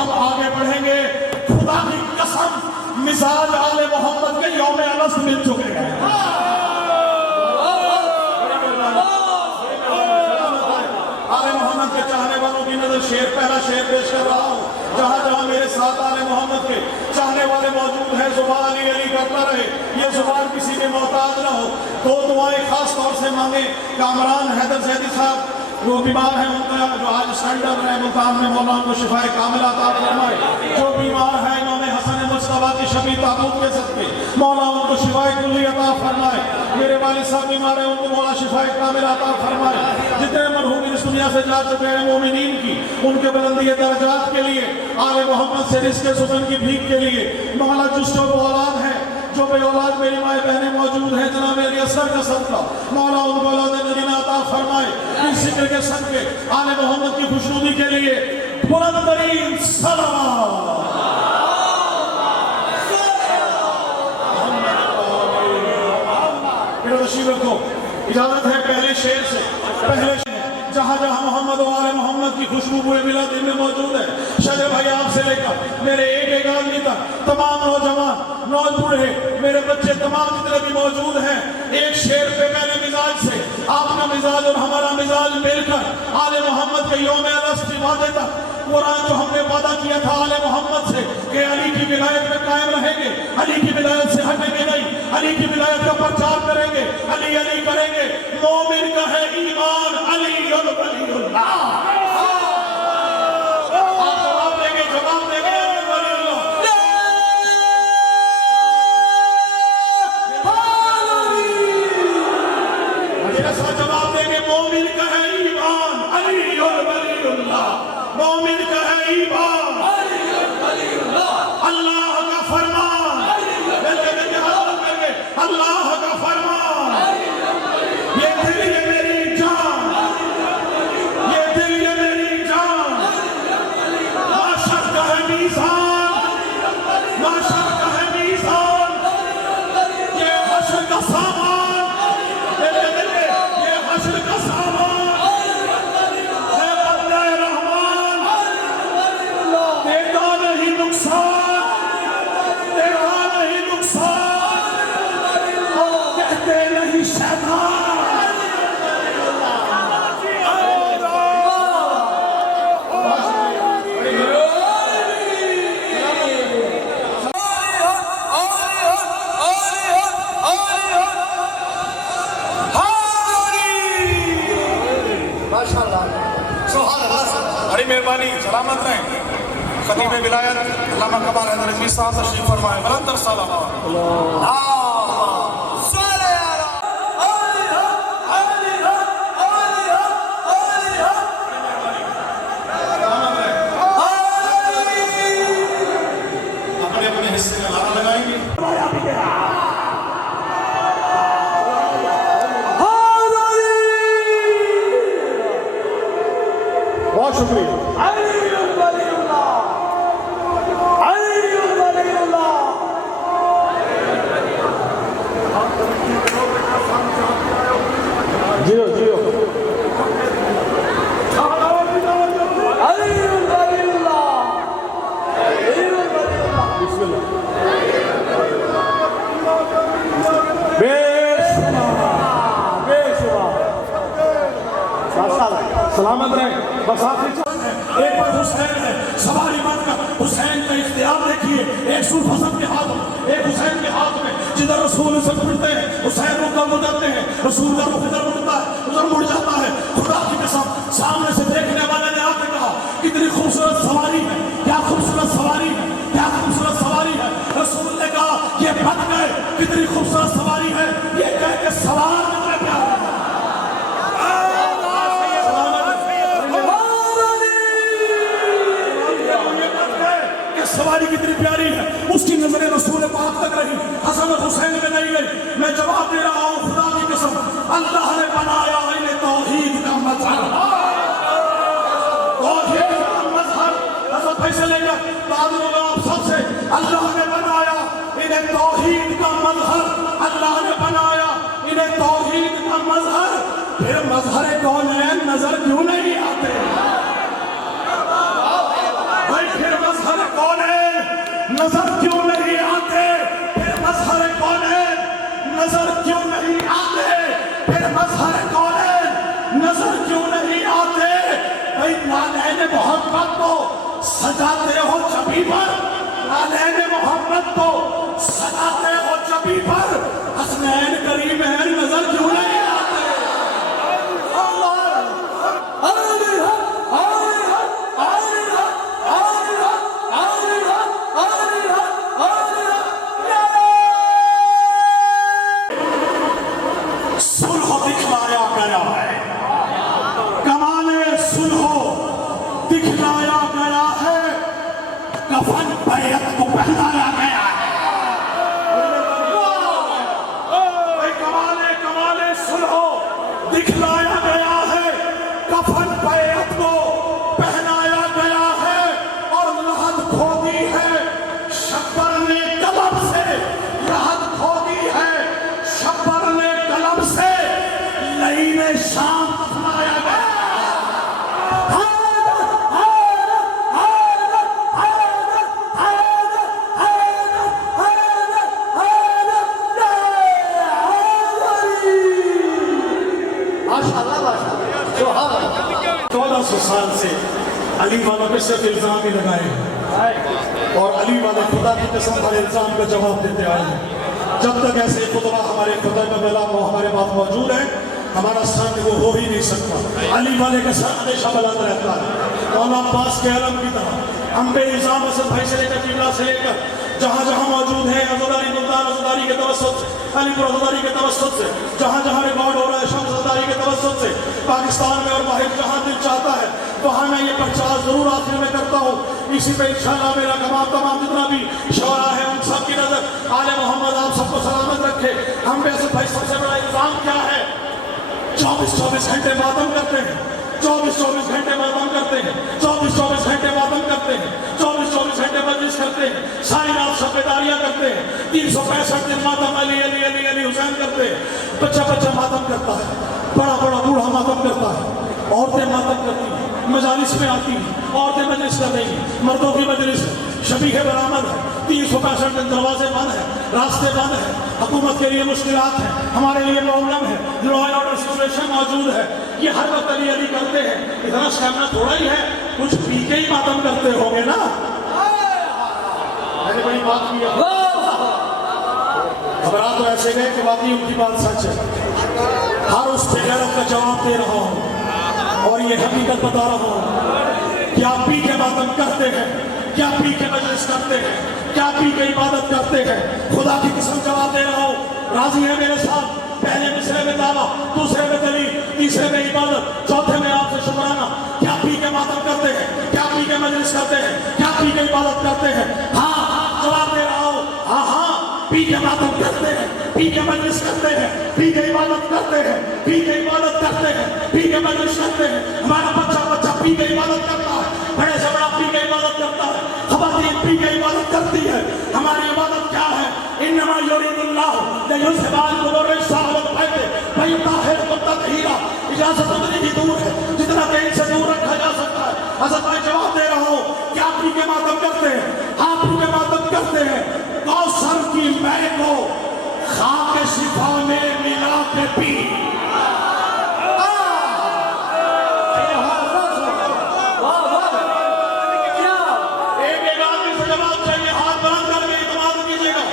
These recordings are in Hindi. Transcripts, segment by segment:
हम आगे बढ़ेंगे। खुदा की कसम, मिजाज आले मोहम्मद के यौम अनस मिल चुके हैं। आले मोहम्मद के चाहने वालों की नजर पहला शेर पेश कर रहा हूँ। जहाँ जहाँ मेरे साथ आले मोहम्मद के चाहने वाले मौजूद हैं, जुबान अली अली करता रहे, ये जुबान किसी के मोहताज न हो। दो दुआएं खास तौर से मांगे। कामरान हैदर जैदी साहब वो बीमार है, उनका जो आज स्टैंडर है मुल्तान में, मौलाना को शिफाए कामिला अता फरमाए। जो बीमार है इमाम हसन मुस्तफा की शबी ताबूत के सदके मौला उनको शिफाए कुल्ली अता फरमाए। मेरे वालिद साहब बीमार है, उनको मौला शिफाए कामिला अता फरमाए। जितने मरहूम इस दुनिया से जा चुके हैं मोमिनीन की, उनके बुलंदी दर्जात के लिए, आले मोहम्मद से रिज़्क़ सुकून की भीख के लिए मौला जिसको औलाद है, जो बे औलाद मेरी माए बहनें मौजूद हैं, जनाब मेरी असर का सदका मौला उनको औलाद नदीना अता फरमाए। इस जिक्र के सदके आले मोहम्मद की खुशनुदी के लिए बुलंद तरीन सलावत। को इजाजत है पहले शेर से। पहले जहाँ जहाँ मोहम्मद वाले मोहम्मद की खुशबू पूरे मिलाद में मौजूद है। शहर भाई आपसे लेकर मेरे एक आदमी तक तमाम नौजवान नौजबूढ़े मेरे बच्चे तमाम जितने भी मौजूद हैं, एक शेर पे मैंने मिजाज से आपका मिजाज और हमारा मिजाज मिलकर आले मोहम्मद के यौम अनस की वादे तक कुरान जो हमने वादा किया था आले मोहम्मद से कि अली की विलायत में कायम रहेंगे, अली की विलायत से हटेंगे नहीं, अली की विलायत का प्रचार करेंगे, अली अली करेंगे। मोमिन का है ईमान अली वलीउल्लाह। जवाब देंगे जवाब देंगे मोमिन का है ईमान अली वलीउल्लाह। मोमिन का है ईमान अल्लाह का फरमान, अल्लाह का फरमान। ये दिल ये मेरी जान, ये दिल ये मेरी जान। माशर का है मीज़ान, माशर का है मीज़ान। ये हश्र का सामान, ये हश्र का सामान है बंदे रहमान। देता नहीं नुकसान, देता नहीं नुकसान, कहते नहीं शैतान। बड़ी मेहरबानी, सलामत रहें। खतीब विलायत अल्लामा कमाल हैदर रिज़वी साहब तशरीफ फरमाए। बुलंद सलावत। अपने अपने हिस्से में नारा लगाएंगे। बहुत शुक्रिया। जियो जियो सलामत रहे। बस आखिरी एक बार हुसैन है सवारी बनकर, हुसैन का इख्तियार देखिए। एक सुल्फसन के हाथ में, एक हुसैन के हाथ में, जिधर रसूल से मुड़ते हैं हुसैन उधर मुड़ जाते हैं, रसूल का रुख इधर मुड़ता है, उधर मुड़ जाता है। खुदा की कसम सामने से देखने वाले ने आके कहा कितनी खूबसूरत सवारी है, क्या खूबसूरत सवारी है, क्या खूबसूरत सवारी है। रसूल ने कहा ये बन गए, कितनी खूबसूरत सवारी है। ये कह के सवार कितना प्यारा है। सवारी कितनी प्यारी है, उसकी नजरें रसूल पाक तक रही, हसन और हुसैन में नहीं गई। मैं जवाब दे रहा हूँ खुदा की कसम, अल्लाह ने बनाया इन्हें तौहीद का मजहर, तौहीद का मजहर। हजरत फैसल लेकर बाद में आप सबसे, अल्लाह ने बनाया इन्हें तौहीद का मजहर, अल्लाह ने बनाया इन्हें तौहीद का मजहर। फिर मजहर कौन है, नजर क्यों नहीं आते भाई? फिर कौनैन नजर क्यों नहीं आते, फिर मजहर कौनैन नजर क्यों नहीं आते, फिर मजहर कौनैन नजर क्यों नहीं आते। भाई नालैन मोहम्मद को सजाते हो जबी पर, नालैन मोहम्मद को सजाते हो जबी पर, हसनैन करीमैन नजर क्यों नहीं आते। सुलह दिखलाया गया है, कमाले सुलह दिखलाया गया है, कफन बैत को पहनाया गया है। कमाले कमाले सुलह दिखलाया गया है, कफन बैत को पहनाया गया है, और लहद खो दी है शब्बर ने कलम से, लहद खो दी है शब्बर ने कलम से, लईने शाम अपनाया गया। साल से अली वालों पे सिर्फ इल्जाम ही लगाए हैं और अली वाले खुदा की कसम हर इल्जाम का जवाब देते आए हैं। जब तक ऐसे खुतबा हमारे खुदा में मिला वो हमारे पास मौजूद है, हमारा स्थान वो हो ही नहीं सकता। अली वाले का सर हमेशा बुलंद रहता है। मौला अब्बास के आलम की तरह हम पे इल्जाम असद भाई से लेकर किबला से लेकर जहाँ जहाँ मौजूद है, अज़दारी मुल्तान अज़दारी के तवस्सुत से, अलीपुर अज़दारी के तवस्सुत से, जहाँ जहाँ रिकॉर्ड हो रहा है शम्स अज़दारी के तवस्सुत से, पाकिस्तान में और बाहर जहाँ दिल चाहता है वहाँ मैं ये प्रचार जरूर आखिर में करता हूँ। इसी पे इंशाअल्लाह मेरा तमाम जितना भी शोरा है उन सब की नजर आले मोहम्मद आप सबको सलामत रखे। हम पे भाई सबसे बड़ा इल्जाम क्या है, 24-24 घंटे मातम करते हैं, 24-24 घंटे मातम करते हैं, 24-24 घंटे मातम करते हैं, 24-24 घंटे मजलिस करते हैं, सारी रात शब्बेदारियां करते हैं, 365 दिन मातम अली अली अली अली हुसैन करते हैं। बच्चा बच्चा मातम करता है, बड़ा बड़ा बूढ़ा मातम करता है, औरतें मातम करती हैं, मजालिस में आती हैं, औरतें मजलिस कर रही हैं, मर्दों की मजलिस है, शबीह बरामद है, 365 दिन दरवाजे बंद है, रास्ते बंद है, हुकूमत के लिए मुश्किलात है, हमारे लिए प्रॉब्लम है, लॉ एंड ऑर्डर सिचुएशन मौजूद है, ये हर वक्त अली अली करते हैं। इतना स्टैमिना थोड़ा ही है, कुछ पी के ही मातम करते होंगे ना। मैंने बड़ी बात की घबरा तो ऐसे गए कि वाकई उनकी बात सच है। हर उस बेगैरत का जवाब दे रहा हूँ और ये हकीकत बता रहा हूँ। क्या पी के मातम करते हैं, क्या पी के मजलिस करते हैं, क्या पी के इबादत करते हैं, खुदा की कसम जवाब दे रहा हूँ। राजी है मेरे साथ, पहले मिसरे में दावा, दूसरे में दलील, तीसरे में इबादत, चौथे में आपसे शुक्राना। क्या पी के मातम करते हैं, क्या पी के मजलिस करते हैं, क्या पी के इबादत करते हैं? हाँ जवाब दे रहा हूँ, हाँ हाँ पी के मातम करते हैं, पी के मजलिस करते हैं, पी के इबादत करते हैं, पी के इबादत करते हैं, पी के मजलिस करते हैं। हमारा बच्चा बच्चा पी के इबादत करता है, बड़े से बड़ा पी के इबादत करता है, ख़वातीन पी के इबादत करती है। हमारी इबादत क्या है? इन्नमा युरीदुल्लाह लियुज़हिबा इजाजत उतनी ही दूर है जितना कहीं से दूर रखा जा सकता है। हज़रत मैं जवाब दे रहा हूँ, क्या पी के मातम करते हैं? हाँ पी के मातम करते हैं। कौसर की मैं को खाके शिफा में मिला के पी। एक एक आदमी से जवाब चाहिए, हाथ बांध करके इत्मीनान कीजिएगा।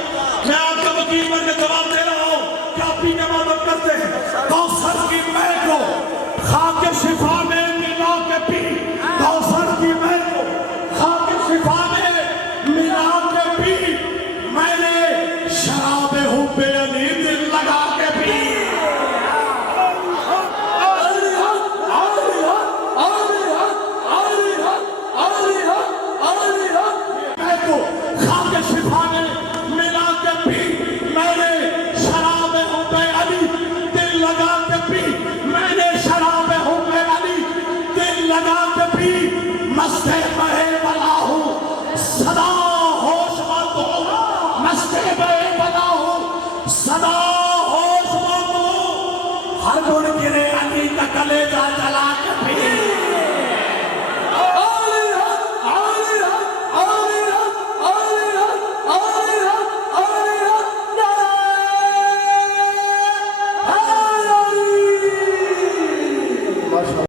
मैं आपका वकील बनकर जवाब दे रहा हूँ, क्या पी के मातम करते हैं?